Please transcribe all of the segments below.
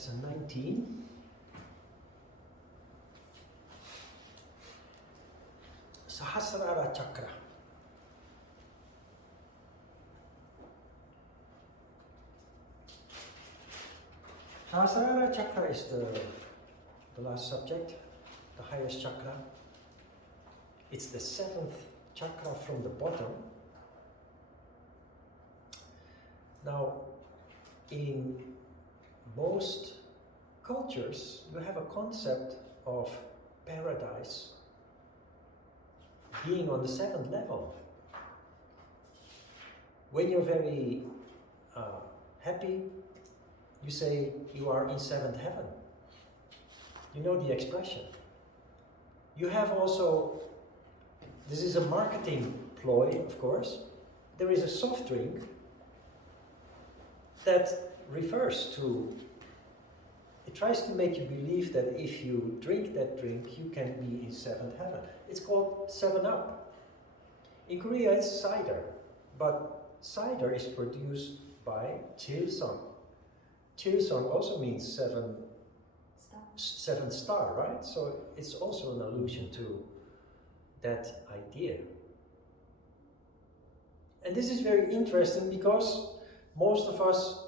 as a 19. Sahasrara Chakra. Sahasrara Chakra is the last subject, the highest chakra. It's the 7th chakra from the bottom. Now, in most cultures, you have a concept of paradise being on the 7th level. When you're very happy, you say you are in 7th heaven. You know the expression. You have also, this is a marketing ploy, of course. There is a soft drink that refers to, it tries to make you believe that if you drink that drink, you can be in 7th heaven. It's called 7-Up. In Korea, it's cider, but cider is produced by Chilsung. Chilsung also means 7 star, right? So it's also an allusion to that idea. And this is very interesting because most of us,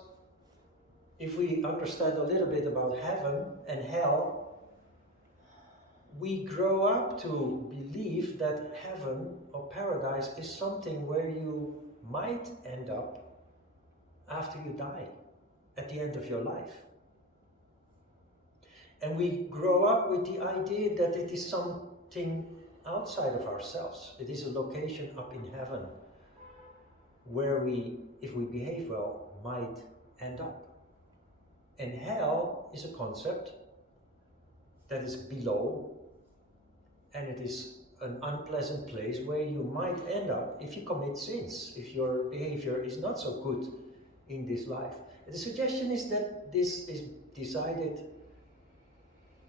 if we understand a little bit about heaven and hell, we grow up to believe that heaven or paradise is something where you might end up after you die, at the end of your life. And we grow up with the idea that it is something outside of ourselves. It is a location up in heaven where we, if we behave well, might end up. And hell is a concept that is below, and it is an unpleasant place where you might end up if you commit sins, if your behavior is not so good in this life. And the suggestion is that this is decided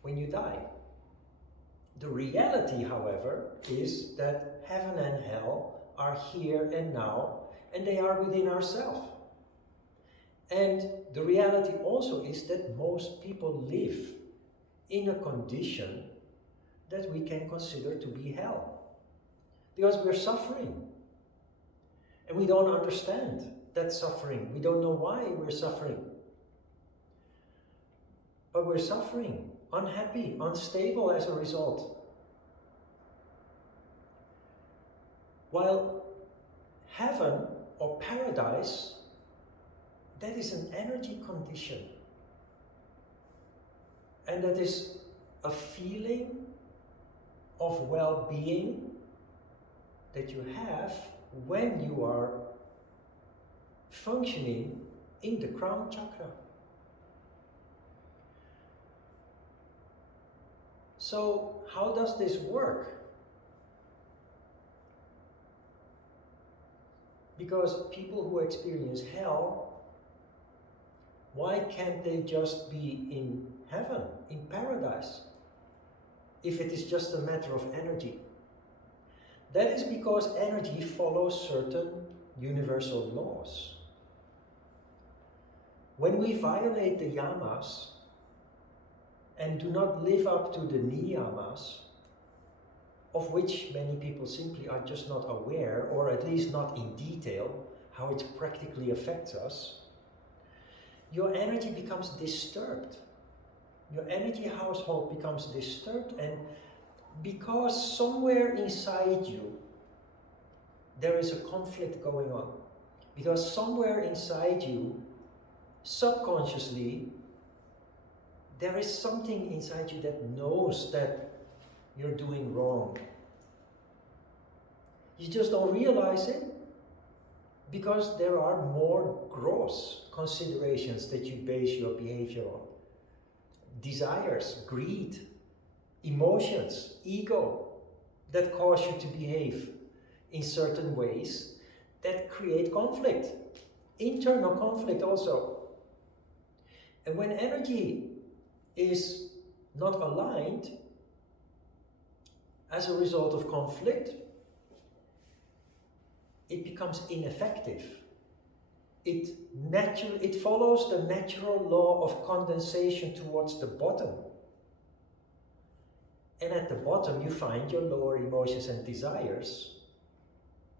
when you die. The reality, however, is that heaven and hell are here and now, and they are within ourselves. And the reality also is that most people live in a condition that we can consider to be hell. Because we're suffering. And we don't understand that suffering. We don't know why we're suffering. But we're suffering, unhappy, unstable as a result. While heaven or paradise, that is an energy condition. And that is a feeling of well-being that you have when you are functioning in the crown chakra. So, how does this work? Because people who experience hell, why can't they just be in heaven, in paradise, if it is just a matter of energy? That is because energy follows certain universal laws. When we violate the yamas and do not live up to the niyamas, of which many people simply are just not aware, or at least not in detail, how it practically affects us, your energy becomes disturbed. Your energy household becomes disturbed, and because somewhere inside you there is a conflict going on, because somewhere inside you, subconsciously, there is something inside you that knows that you're doing wrong. You just don't realize it because there are more gross considerations that you base your behavior on. Desires, greed, emotions, ego that cause you to behave in certain ways that create conflict, internal conflict also. And when energy is not aligned as a result of conflict, it becomes ineffective. it follows the natural law of condensation towards the bottom. And at the bottom you find your lower emotions and desires,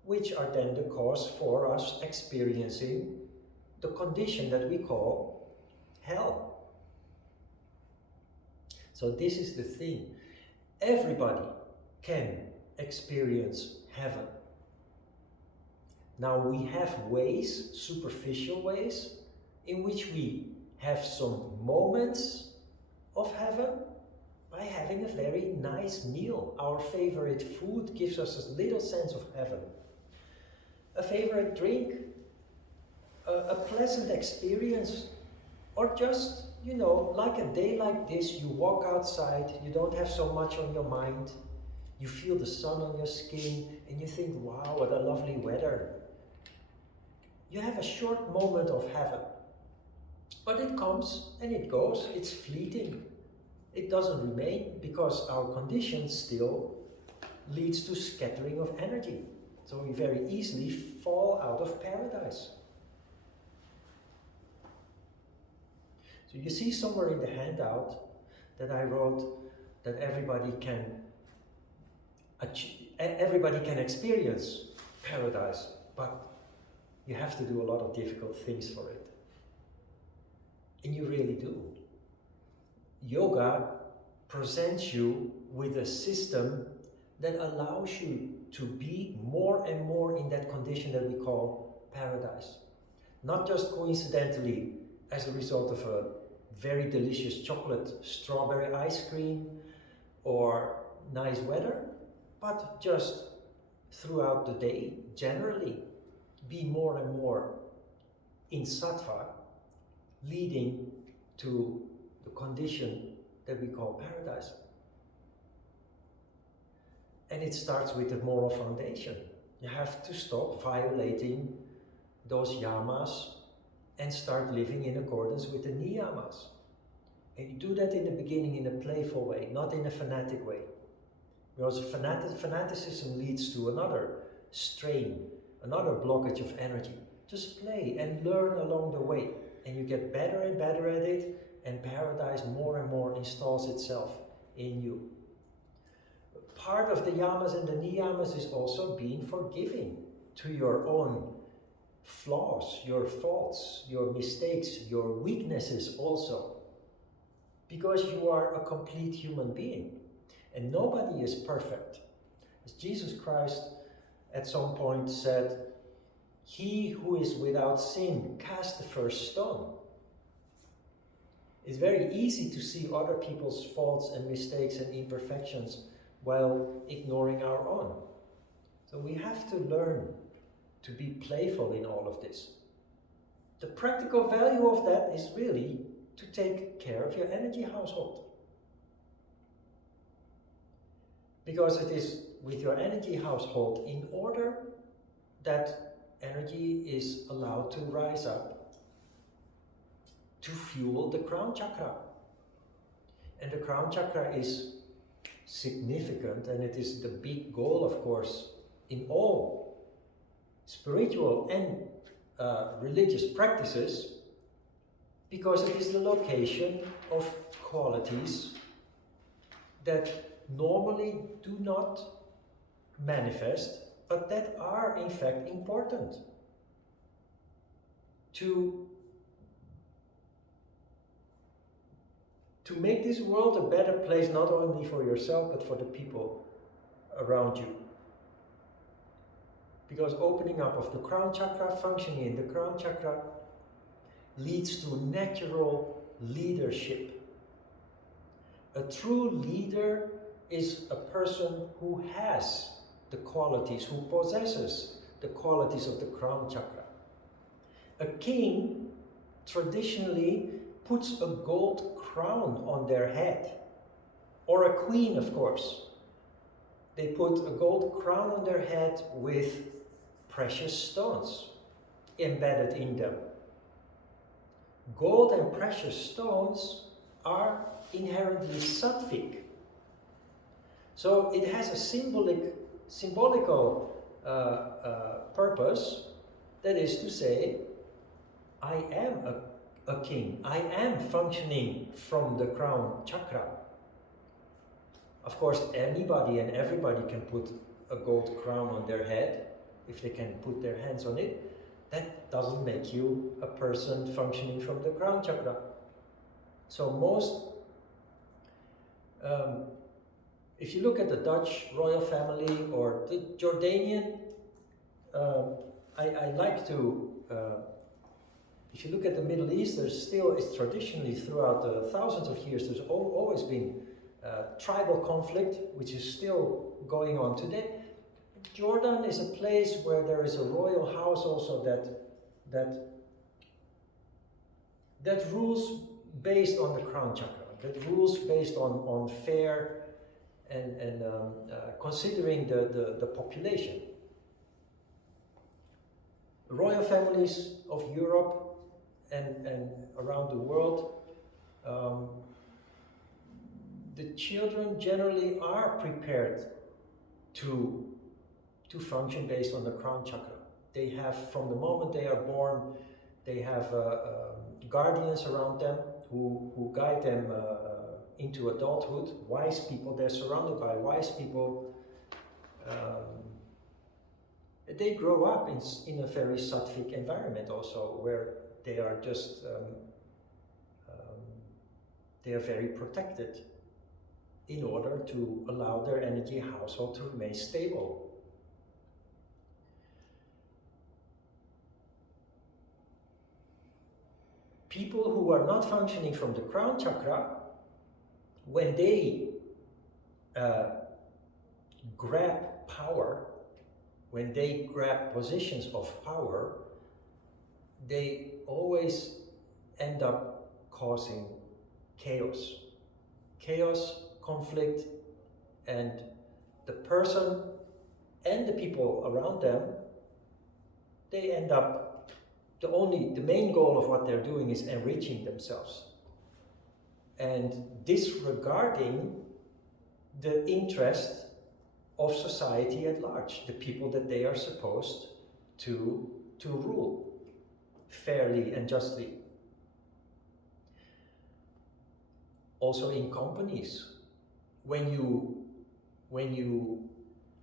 which are then the cause for us experiencing the condition that we call hell. So this is the thing. Everybody can experience heaven. Now we have ways, superficial ways, in which we have some moments of heaven by having a very nice meal. Our favorite food gives us a little sense of heaven. A favorite drink, a pleasant experience, or just, like a day like this, you walk outside, you don't have so much on your mind, you feel the sun on your skin, and you think, wow, what a lovely weather. You have a short moment of heaven. But it comes and it goes, it's fleeting. It doesn't remain because our condition still leads to scattering of energy. So we very easily fall out of paradise. So you see somewhere in the handout that I wrote that everybody can experience paradise, but you have to do a lot of difficult things for it. And you really do. Yoga presents you with a system that allows you to be more and more in that condition that we call paradise. Not just coincidentally as a result of a very delicious chocolate strawberry ice cream or nice weather, but just throughout the day, generally, be more and more in sattva, leading to the condition that we call paradise. And it starts with the moral foundation. You have to stop violating those yamas and start living in accordance with the niyamas. And you do that in the beginning in a playful way, not in a fanatic way. Because fanaticism leads to another strain, another blockage of energy. Just play and learn along the way. And you get better and better at it, and paradise more and more installs itself in you. Part of the yamas and the niyamas is also being forgiving to your own flaws, your faults, your mistakes, your weaknesses also. Because you are a complete human being, and nobody is perfect. As Jesus Christ at some point said, "He who is without sin, cast the first stone." It's very easy to see other people's faults and mistakes and imperfections while ignoring our own. So we have to learn to be playful in all of this. The practical value of that is really to take care of your energy household. Because it is with your energy household in order that energy is allowed to rise up to fuel the crown chakra. And the crown chakra is significant, and it is the big goal, of course, in all spiritual and religious practices, because it is the location of qualities that normally do not manifest, but that are in fact important to make this world a better place, not only for yourself, but for the people around you. Because opening up of the crown chakra, functioning in the crown chakra, leads to natural leadership. A true leader is a person who has the qualities, who possesses the qualities of the crown chakra. A king traditionally puts a gold crown on their head, or a queen, of course. They put a gold crown on their head with precious stones embedded in them. Gold and precious stones are inherently sattvic. So it has a symbolical purpose, that is to say, I am a king. I am functioning from the crown chakra. Of course, anybody and everybody can put a gold crown on their head if they can put their hands on it. That doesn't make you a person functioning from the crown chakra. So if you look at the Dutch royal family or the Jordanian, I like to, if you look at the Middle East, it's traditionally throughout the thousands of years, there's always been tribal conflict, which is still going on today. Jordan is a place where there is a royal house also that rules based on the crown chakra, that rules based on fair and considering the population. Royal families of Europe and around the world, the children generally are prepared to function based on the crown chakra. They have, from the moment they are born, they have guardians around them who guide them into adulthood. Wise people, they're surrounded by wise people. They grow up in a very sattvic environment also, where they are just, they are very protected in order to allow their energy household to remain stable. People who are not functioning from the crown chakra, when they grab power, when they grab positions of power, they always end up causing chaos. Chaos, conflict, and the person and the people around them, they end up, the main goal of what they're doing is enriching themselves and disregarding the interest of society at large, the people that they are supposed to rule fairly and justly. Also in companies, when you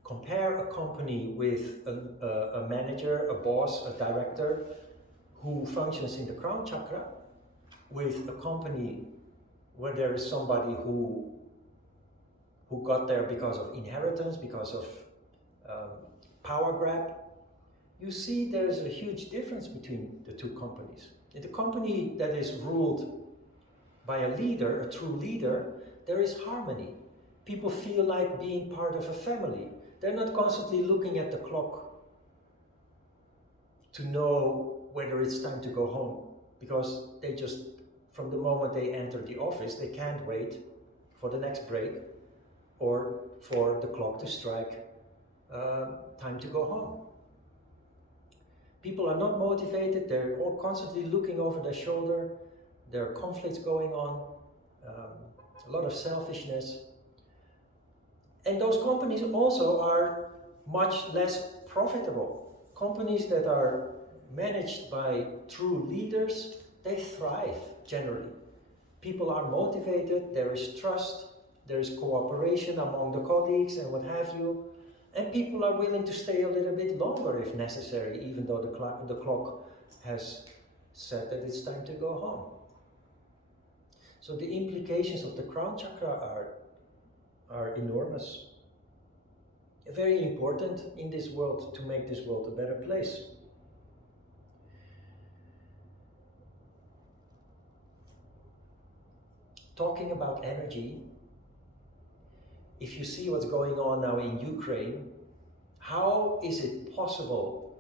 compare a company with a manager, a boss, a director who functions in the crown chakra, with a company where there is somebody who got there because of inheritance, because of power grab, you see there's a huge difference between the two companies. In the company that is ruled by a leader, a true leader, there is harmony. People feel like being part of a family. They're not constantly looking at the clock to know whether it's time to go home, because they just, from the moment they enter the office, they can't wait for the next break or for the clock to strike time to go home. People are not motivated, they're all constantly looking over their shoulder, there are conflicts going on, a lot of selfishness. And those companies also are much less profitable. Companies that are managed by true leaders, they thrive generally. People are motivated, there is trust, there is cooperation among the colleagues and what have you, and people are willing to stay a little bit longer if necessary, even though the clock has said that it's time to go home. So the implications of the crown chakra are enormous. Very important in this world to make this world a better place. Talking about energy, if you see what's going on now in Ukraine, how is it possible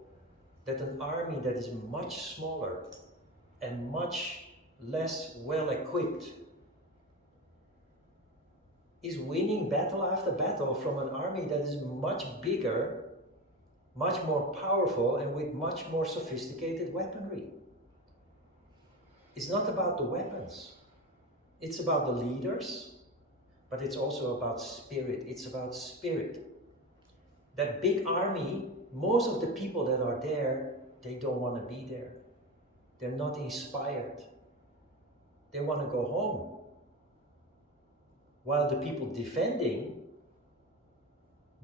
that an army that is much smaller and much less well equipped is winning battle after battle from an army that is much bigger, much more powerful, and with much more sophisticated weaponry? It's not about the weapons. It's about the leaders, but it's also about spirit. It's about spirit. That big army, most of the people that are there, they don't want to be there. They're not inspired. They want to go home. While the people defending,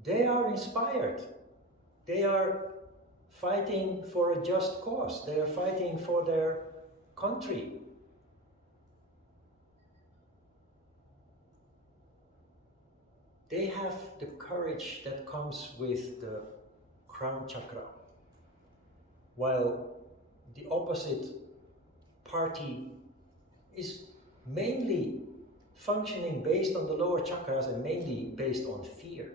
they are inspired. They are fighting for a just cause. They are fighting for their country. They have the courage that comes with the crown chakra. While the opposite party is mainly functioning based on the lower chakras and mainly based on fear.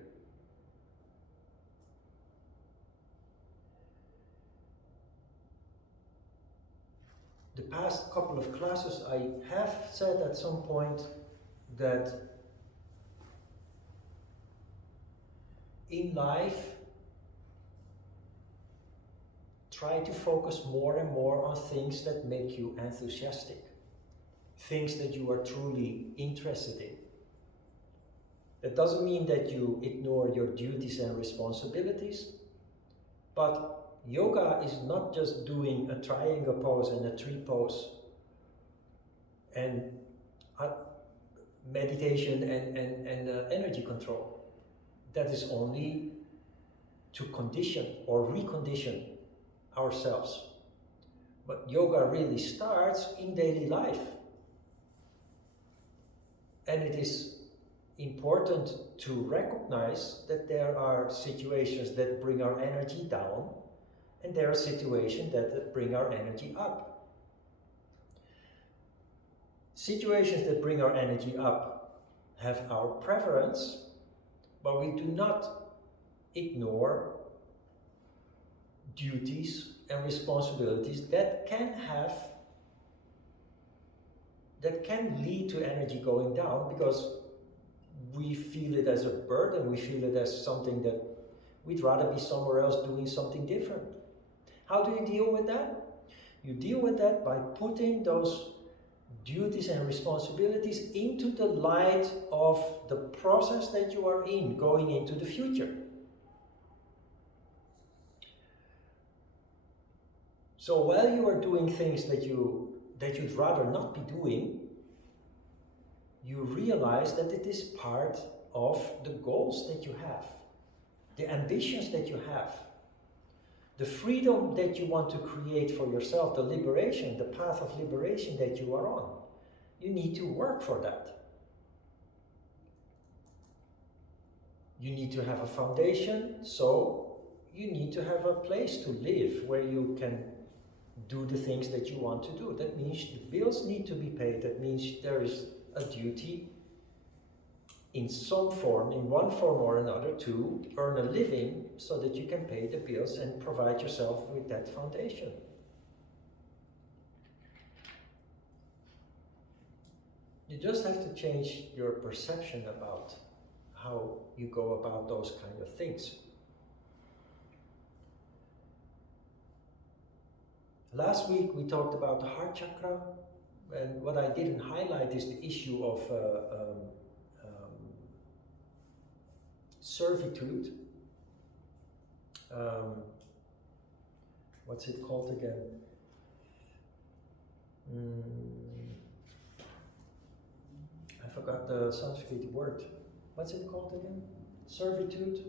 The past couple of classes I have said at some point that in life, try to focus more and more on things that make you enthusiastic, things that you are truly interested in. That doesn't mean that you ignore your duties and responsibilities, but yoga is not just doing a triangle pose and a tree pose and meditation and energy control. That is only to condition or recondition ourselves. But yoga really starts in daily life. And it is important to recognize that there are situations that bring our energy down, and there are situations that bring our energy up. Situations that bring our energy up have our preference, but we do not ignore duties and responsibilities that can lead to energy going down, because we feel it as a burden, we feel it as something that we'd rather be somewhere else doing something different. How do you deal with that? You deal with that by putting those duties and responsibilities into the light of the process that you are in, going into the future. So while you are doing things that you'd rather not be doing, you realize that it is part of the goals that you have, the ambitions that you have, the freedom that you want to create for yourself, the liberation, the path of liberation that you are on. You need to work for that. You need to have a foundation, so you need to have a place to live where you can do the things that you want to do. That means the bills need to be paid. That means there is a duty in some form, in one form or another, to earn a living so that you can pay the bills and provide yourself with that foundation. You just have to change your perception about how you go about those kind of things. Last week we talked about the heart chakra, and what I didn't highlight is the issue of servitude. What's it called again? I forgot the Sanskrit word. What's it called again? Servitude?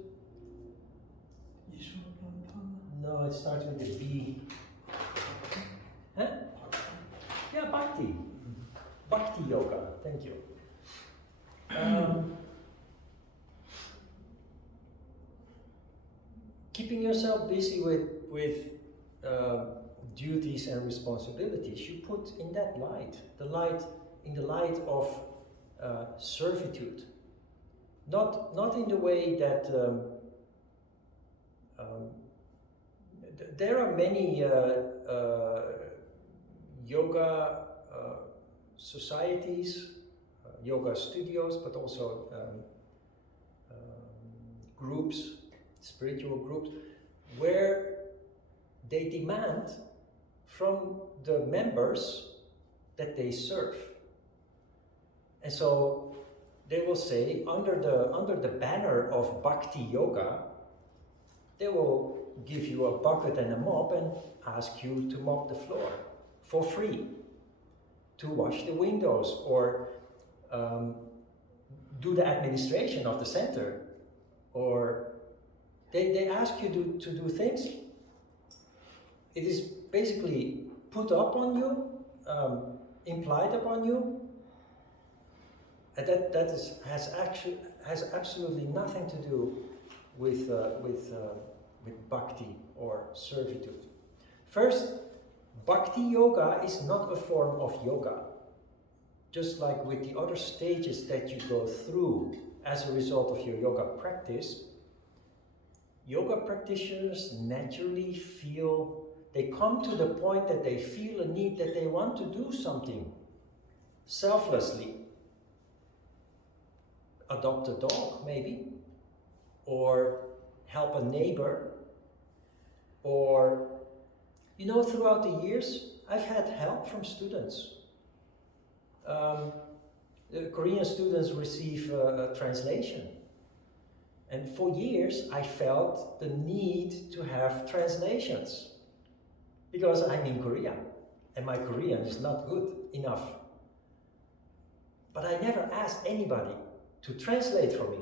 No, it starts with a B. Huh? Yeah, bhakti. Bhakti yoga, thank you. Keeping yourself busy with duties and responsibilities, you put in that light, in the light of servitude. Not in the way that there are many yoga societies, yoga studios, but also groups, spiritual groups, where they demand from the members that they serve. And so they will say, under the banner of Bhakti Yoga, they will give you a bucket and a mop and ask you to mop the floor for free to wash the windows or do the administration of the center, or they ask you to do things. It is basically put up on you, implied upon you, and that has absolutely nothing to do with bhakti or servitude. First, bhakti yoga is not a form of yoga. Just like with the other stages that you go through as a result of your yoga practice, yoga practitioners naturally feel, they come to the point that they feel a need that they want to do something selflessly. Adopt a dog, maybe, or help a neighbor, or, you know, throughout the years, I've had help from students. The Korean students receive a translation. And for years, I felt the need to have translations because I'm in Korea and my Korean is not good enough. But I never asked anybody to translate for me.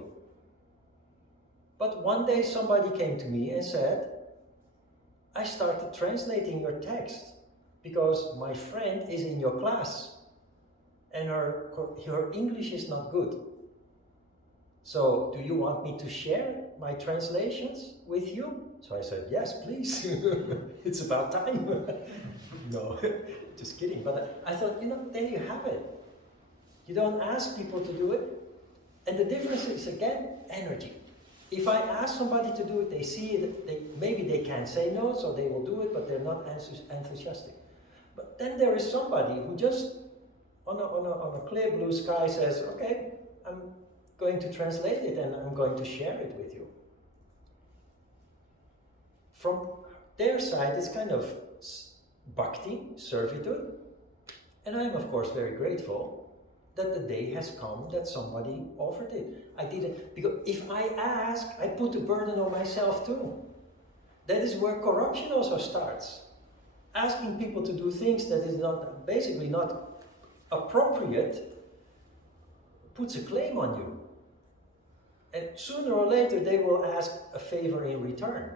But one day somebody came to me and said, I started translating your text because my friend is in your class and her English is not good. So, do you want me to share my translations with you? So I said, yes, please. It's about time. No, just kidding. But I thought, you know, there you have it. You don't ask people to do it. And the difference is, again, energy. If I ask somebody to do it, they see it, maybe they can't say no, so they will do it, but they're not enthusiastic. But then there is somebody who just, on a clear blue sky, says, okay, I'm going to translate it and I'm going to share it with you. From their side, it's kind of bhakti, servitude, and I'm of course very grateful that the day has come that somebody offered it. I did it because if I ask, I put the burden on myself too. That is where corruption also starts. Asking people to do things that is not, basically not appropriate, puts a claim on you. And sooner or later they will ask a favor in return.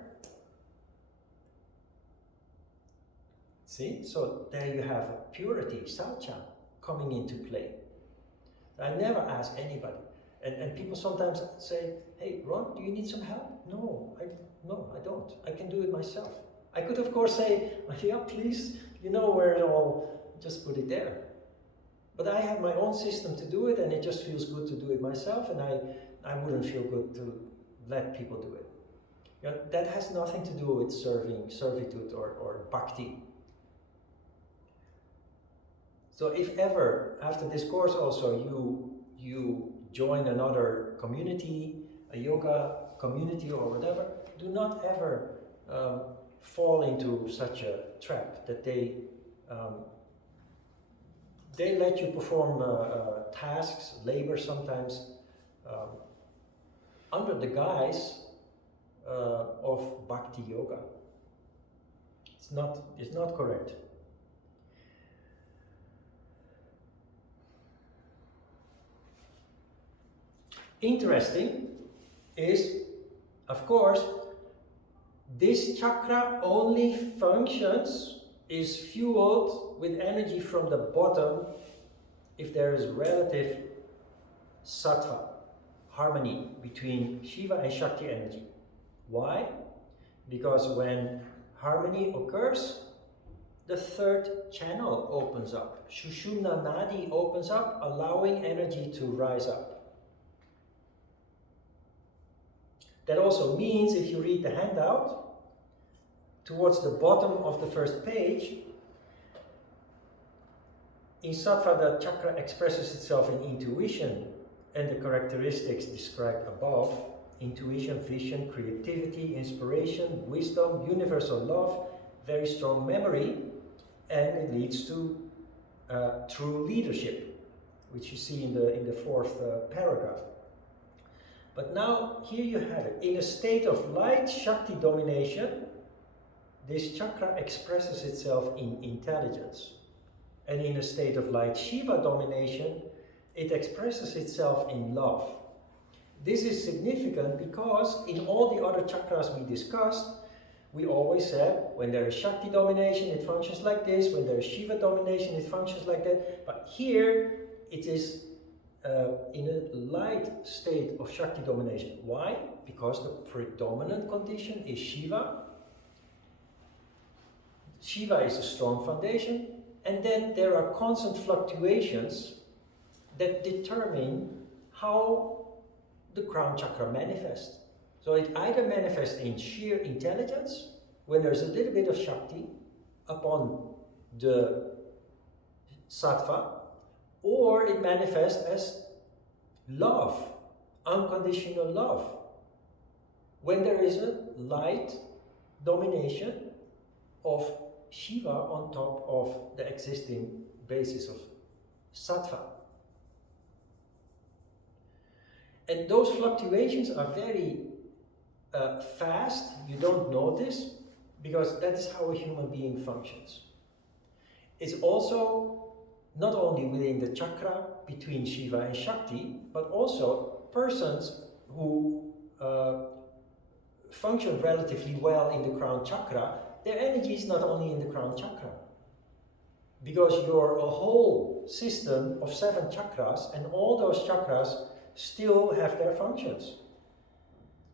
See? So there you have purity, saucha, coming into play. I never ask anybody. And people sometimes say, hey, Ron, do you need some help? No, I don't. I can do it myself. I could, of course, say, yeah, please, you know where it all, just put it there. But I have my own system to do it, and it just feels good to do it myself, and I wouldn't feel good to let people do it. You know, that has nothing to do with servitude or bhakti. So if ever, after this course also, you join another community, a yoga community or whatever, do not ever fall into such a trap that they let you perform tasks, labor sometimes, under the guise of bhakti yoga. It's not correct. Interesting is, of course, this chakra only functions, is fueled with energy from the bottom if there is relative sattva, harmony between Shiva and Shakti energy. Why? Because when harmony occurs, the third channel opens up. Shushumna Nadi opens up, allowing energy to rise up. That also means, if you read the handout, towards the bottom of the first page, in sattva the chakra expresses itself in intuition and the characteristics described above: intuition, vision, creativity, inspiration, wisdom, universal love, very strong memory, and it leads to true leadership, which you see in the fourth paragraph. But now, here you have it. In a state of light Shakti domination, this chakra expresses itself in intelligence. And in a state of light Shiva domination, it expresses itself in love. This is significant because in all the other chakras we discussed, we always said when there is Shakti domination, it functions like this. When there is Shiva domination, it functions like that. But here, it is in a light state of Shakti domination. Why? Because the predominant condition is Shiva. Shiva is a strong foundation. And then there are constant fluctuations that determine how the crown chakra manifests. So it either manifests in sheer intelligence, when there's a little bit of Shakti upon the sattva, or it manifests as love, unconditional love, when there is a light domination of Shiva on top of the existing basis of sattva. And those fluctuations are very fast. You don't notice, because that is how a human being functions. It's also not only within the chakra between Shiva and Shakti, but also persons who function relatively well in the crown chakra, their energy is not only in the crown chakra. Because you're a whole system of 7 chakras, and all those chakras still have their functions.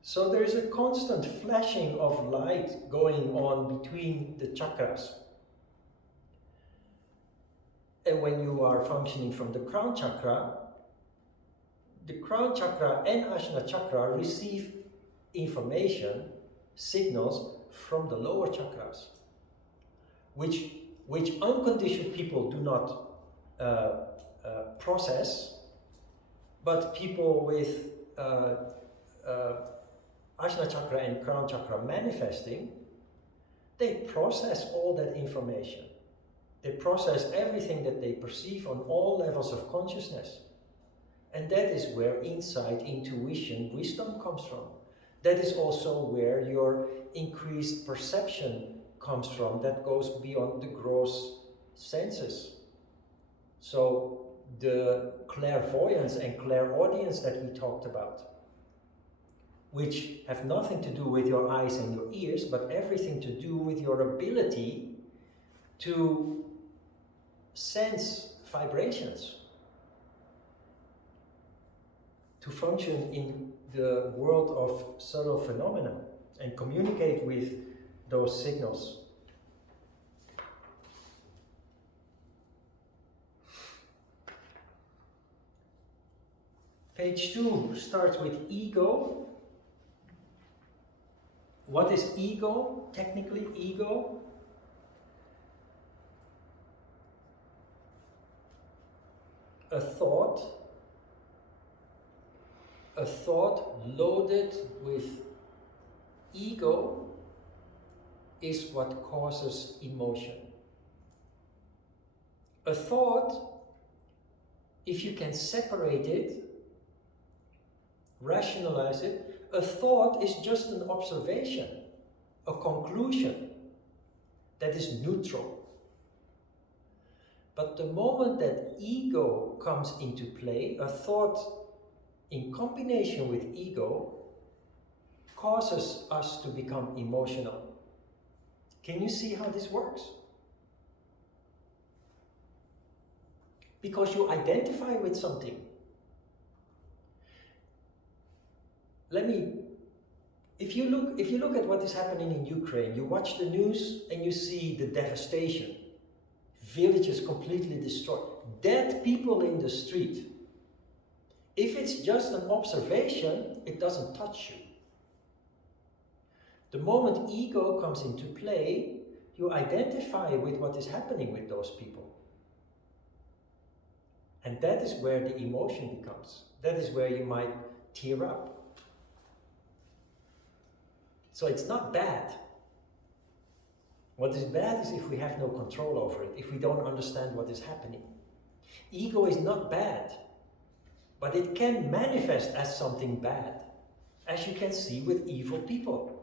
So there is a constant flashing of light going on between the chakras. And when you are functioning from the crown chakra and Ajna chakra receive information, signals from the lower chakras, which unconditioned people do not process, but people with Ajna chakra and crown chakra manifesting, they process all that information. They process everything that they perceive on all levels of consciousness. And that is where insight, intuition, wisdom comes from. That is also where your increased perception comes from, that goes beyond the gross senses. So the clairvoyance and clairaudience that we talked about, which have nothing to do with your eyes and your ears, but everything to do with your ability to sense vibrations, to function in the world of subtle phenomena and communicate with those signals. Page 2 starts with ego. What is ego? Technically, ego a thought loaded with ego is what causes emotion. A thought, if you can separate it, rationalize it, a thought is just an observation, a conclusion that is neutral. But the moment that ego comes into play, a thought in combination with ego causes us to become emotional. Can you see how this works? Because you identify with something. If you look at what is happening in Ukraine, you watch the news and you see the devastation. Villages completely destroyed. Dead people in the street. If it's just an observation, it doesn't touch you. The moment ego comes into play, you identify with what is happening with those people. And that is where the emotion becomes. That is where you might tear up. So it's not bad. What is bad is if we have no control over it, if we don't understand what is happening. Ego is not bad, but it can manifest as something bad, as you can see with evil people.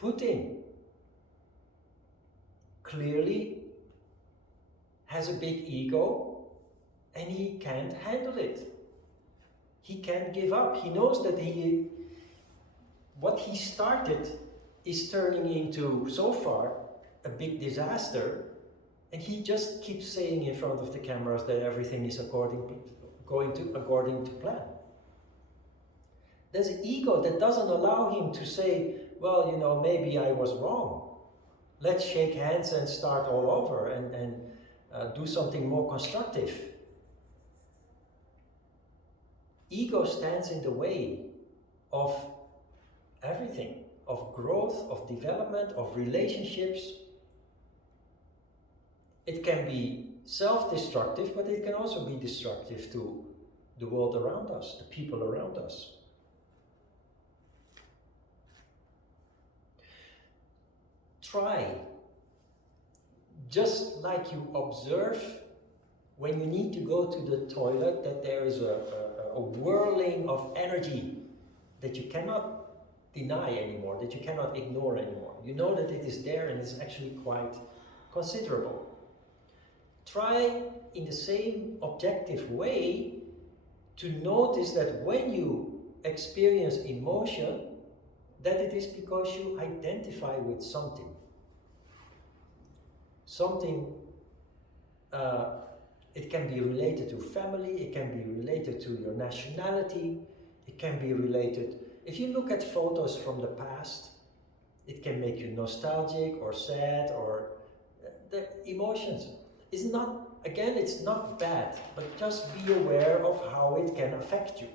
Putin clearly has a big ego and he can't handle it. He can't give up. He knows that what he started is turning into, so far, a big disaster, and he just keeps saying in front of the cameras that everything is according to plan. There's an ego that doesn't allow him to say, well, you know, maybe I was wrong. Let's shake hands and start all over and do something more constructive. Ego stands in the way of everything, of growth, of development, of relationships. It can be self-destructive, but it can also be destructive to the world around us, the people around us. Try, just like you observe when you need to go to the toilet, that there is a whirling of energy that you cannot deny anymore, that you cannot ignore anymore. You know that it is there and it's actually quite considerable. Try in the same objective way to notice that when you experience emotion, that it is because you identify with something. Something, it can be related to family, it can be related to your nationality, it can be related, if you look at photos from the past, it can make you nostalgic or sad, or the emotions. It's not, again, it's not bad, but just be aware of how it can affect you.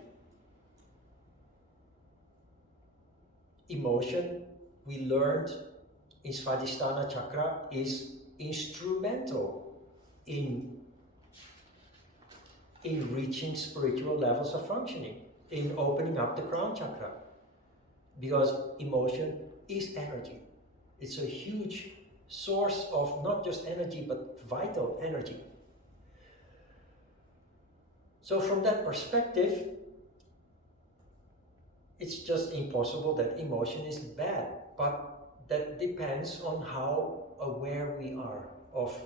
Emotion, we learned in Svadhisthana Chakra, is instrumental in reaching spiritual levels of functioning, in opening up the crown chakra. Because emotion is energy. It's a huge source of not just energy, but vital energy. So from that perspective, it's just impossible that emotion is bad, but that depends on how aware we are of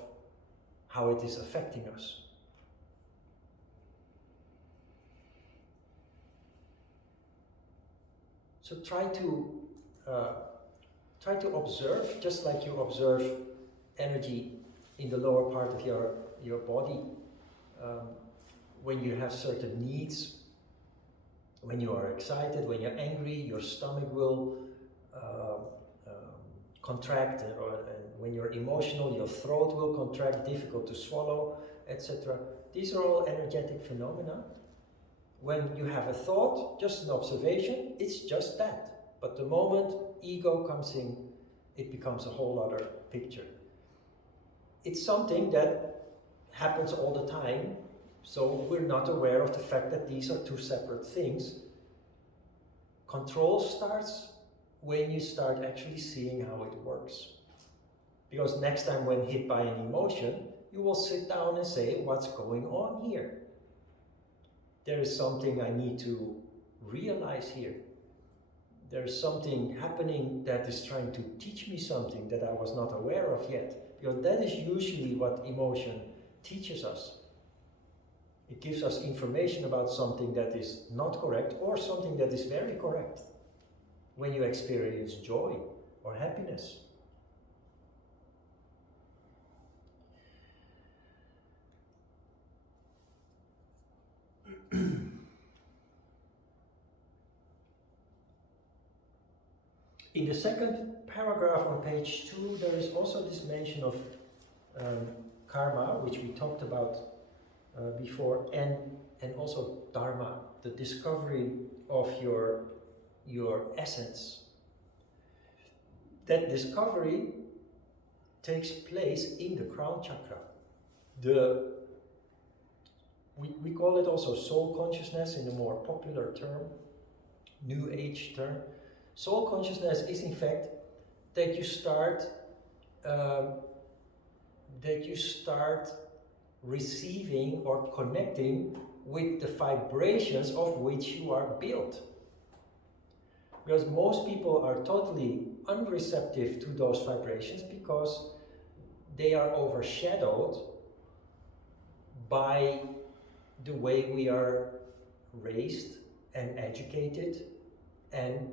how it is affecting us. So try to observe, just like you observe energy in the lower part of your body. When you have certain needs, when you are excited, when you're angry, your stomach will contract, and when you're emotional, your throat will contract, difficult to swallow, etc. These are all energetic phenomena. When you have a thought, just an observation, it's just that. But the moment ego comes in, it becomes a whole other picture. It's something that happens all the time, so we're not aware of the fact that these are two separate things. Control starts when you start actually seeing how it works. Because next time when hit by an emotion, you will sit down and say, what's going on here? There is something I need to realize here. There's something happening that is trying to teach me something that I was not aware of yet. Because that is usually what emotion teaches us. It gives us information about something that is not correct or something that is very correct. When you experience joy or happiness. In the second paragraph on page 2, there is also this mention of karma, which we talked about before, and also dharma, the discovery of your essence. That discovery takes place in the crown chakra. We call it also soul consciousness in a more popular term, New Age term. Soul consciousness is in fact that you start receiving or connecting with the vibrations of which you are built. Because most people are totally unreceptive to those vibrations because they are overshadowed by the way we are raised and educated and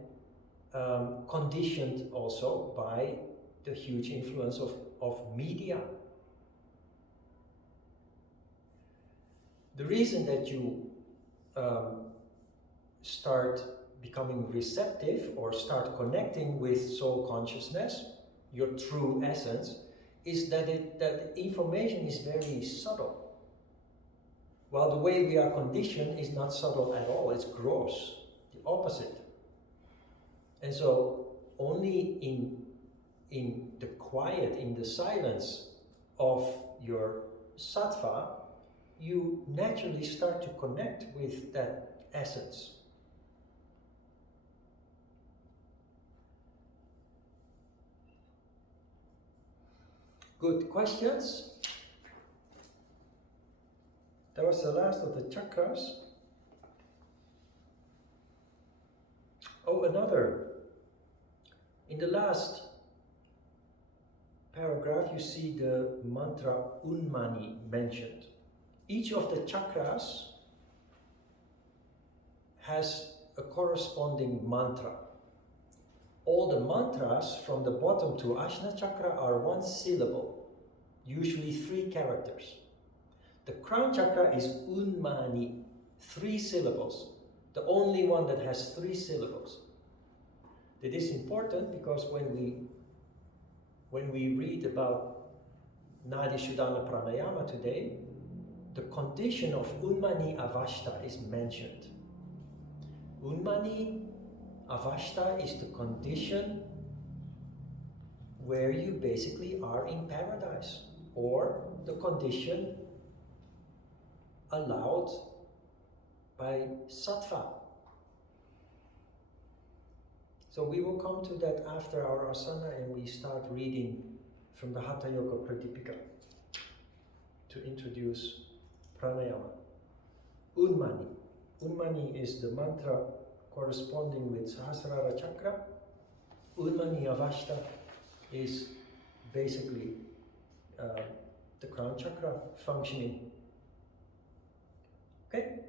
conditioned also by the huge influence of media. The reason that you start becoming receptive or start connecting with soul consciousness, your true essence, is that information is very subtle. While the way we are conditioned is not subtle at all, it's gross, the opposite. And so only in the quiet, in the silence of your sattva, you naturally start to connect with that essence. Good questions? That was the last of the chakras. Oh, another. In the last paragraph, you see the mantra Unmani mentioned. Each of the chakras has a corresponding mantra. All the mantras from the bottom to Ajna chakra are one syllable, usually 3 characters. The crown chakra is Unmani, 3 syllables, the only one that has 3 syllables. That is important because when we read about Nadi Shuddhana Pranayama today, the condition of Unmani Avashta is mentioned. Unmani Avashta is the condition where you basically are in paradise, or the condition allowed by sattva. So we will come to that after our asana and we start reading from the Hatha Yoga Pradipika to introduce pranayama. Unmani. Unmani is the mantra corresponding with Sahasrara Chakra. Unmani Avashta is basically the crown chakra functioning. Okay?